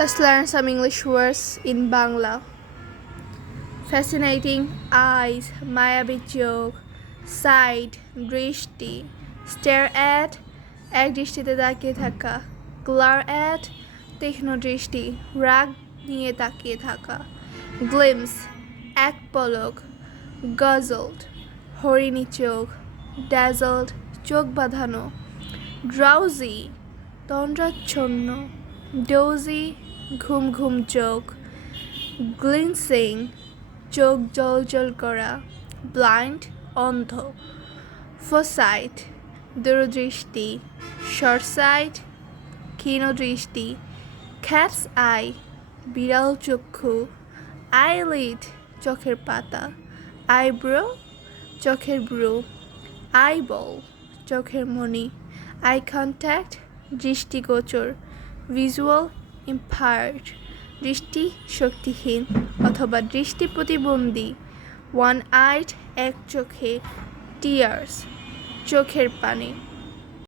Let's learn some English words in Bangla. Fascinating eyes, মায়াবী চোখ, sight, দৃষ্টি, stare at, এক দৃষ্টিতে তাকিয়ে থাকা, glare at, তীক্ষ্ণ দৃষ্টি, রাগ নিয়ে তাকিয়ে থাকা, glimpse, এক পলক, guzzled, হরিণী চোখ, dazzled, চোখ বাঁধানো, drowsy, তন্দ্রাচ্ছন্ন, dozy, ঘুম ঘুম চোখ, glinsing, চোখ জলজল করা, blind, অন্ধ, foresight, দূরদৃষ্টি, short-sight, ক্ষীণ দৃষ্টি, cat's eye, বিড়াল চক্ষু, eyelid, চোখের পাতা, eyebrow, চোখের ব্রু, eyeball, চোখের মণি, eye contact, দৃষ্টিগোচর, visual, impaired, দৃষ্টি শক্তিহীন অথবা দৃষ্টি প্রতিবন্ধী, one-eyed, এক চোখে, tears, চোখের পানি।